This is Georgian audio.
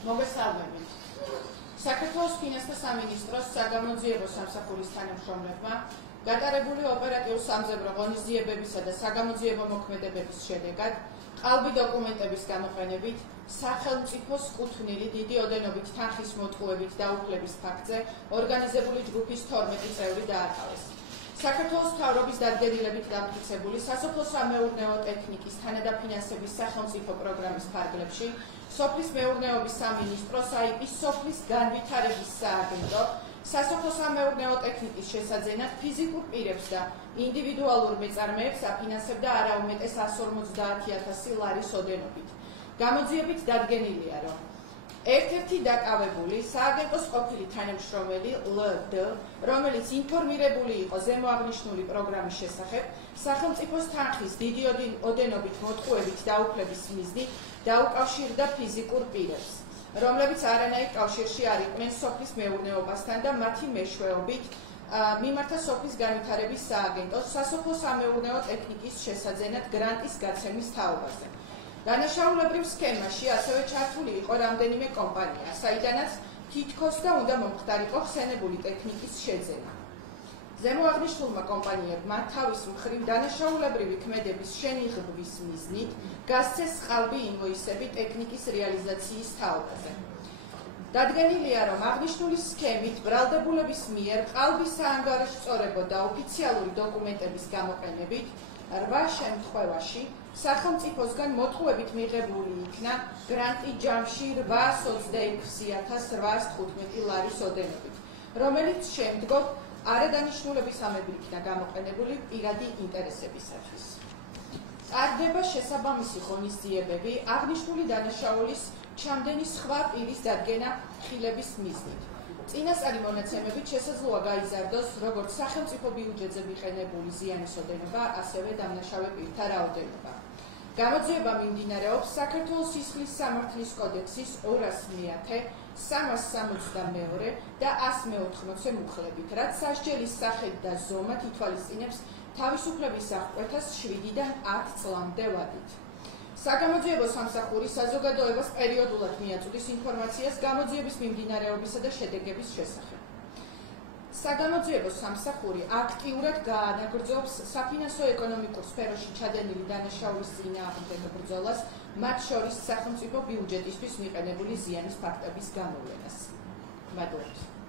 მოგესალმებით. საქართველოს ფინანსთა სამინისტროს საგამოძიებო სამსახურის თანამშრომლებმა გატარებული ოპერატიულ-სამძებრო ღონისძიებებისა და საგამოძიებო მოქმედებების შედეგად ყალბი დოკუმენტების გამოყენებით სახელმწიფოს კუთვნილი დიდი ოდენობით თანხის მოტყუებით დაუფლების ფაქტზე ორგანიზებული ჯგუფის 12 წევრი დაათავეს. საქართველოს მთავრობის დადგენილებით დამტკიცებული სასოფლო-სამეურნეო ტექნიკის თანადაფინანსების სახელმწიფო პროგრამის ფარგლებში სოფლის მეურნეობის სამინისტროს აიპის სოფლის განვითარების სააგენტო სასოფლო-სამეურნეო ტექნიკის შესაძენად ფიზიკურ პირებს და ინდივიდუალურ მეწარმეებს აფინანსებდა არაუმეტეს 150,000 ლარის ოდენობით. გამოძიებით დადგენილია, რომ ერთ-ერთი დაკავებული სააგენტოს ყოფილი თანამშრომელი ლდ, რომელიც ინფორმირებული იყო ზემოაღნიშნული პროგრამის შესახებ, სახელმწიფოს თანხის დიდი ოდენობით მოტყუებით დაუფლების მიზნით დაუკავშირდა ფიზიკურ პირებს, რომლებიც არანაირ კავშირში არ იყვნენ სოფლის მეურნეობასთან და მათი მეშვეობით მიმართა სოფლის განვითარების სააგენტოს სასოფლო-სამეურნეო ტექნიკის შესაძენად გრანტის გაცემის თაობაზე. განაშაულებრივ სქემაში ასევე ჩართული იყო რამდენიმე კომპანია, საიდანაც თითქოს და უნდა მომხდარიყო ხსენებული ტექნიკის შეძენა. ზემოაღნიშნულმა კომპანიებმა თავის მხრივ დანაშაულებრივი ქმედების შენიღბვის მიზნით გასცეს ყალბი ინვოისები ტექნიკის რეალიზაციის თაობაზე. დადგენილია, რომ აღნიშნული სქემით ბრალდებულების მიერ ყალბის საანგარიშწორებო და ოფიციალური დოკუმენტების გამოყენებით 8 შემთხვევაში სახელმწიფოსგან მოტყუებით მიღებული იქნა გრანტი ჯამში 826,815 ლარის ოდენობით, რომელიც შემდგომ არადანიშნულებისამებრ იქნა გამოყენებული პირადი ინტერესებისათვის. ტარდება შესაბამისი ღონისძიებები აღნიშნული დანაშაულის ჩამდენი სხვა პირის დადგენა ხილების მიზნით. წინასწარი მონაცემებით შესაძლოა გაიზარდოს როგორც სახელმწიფო ბიუჯეტზე მიყენებული ზიანის ოდენობა, ასევე დამნაშავე პირთა რაოდენობა. გამოძიება მიმდინარეობს საქართველოს სისხლის სამართლის კოდექსის 200-ე, 362 და 180 მუხლებით, რაც სასჯელის სახედ და ზომად ითვალისწინებს თავისუფლების აღკვეთას 7-დან 10 წლამდე ვადით. საგამოძიებო სამსახური საზოგადოებას პერიოდულად მიაწვდის ინფორმაციას გამოძიების მიმდინარეობისა და შედეგების შესახებ. საგამოძიებო სამსახური აქტიურად გაანაგრძობს საფინანსო ეკონომიკურ სფეროში ჩადენილი დანაშაულის წინააღმდეგ ბრძოლას, მათ შორის სახელმწიფო ბიუჯეტისთვის მიყენებული ზიანის ფაქტების გამოვლენას. მადლობთ.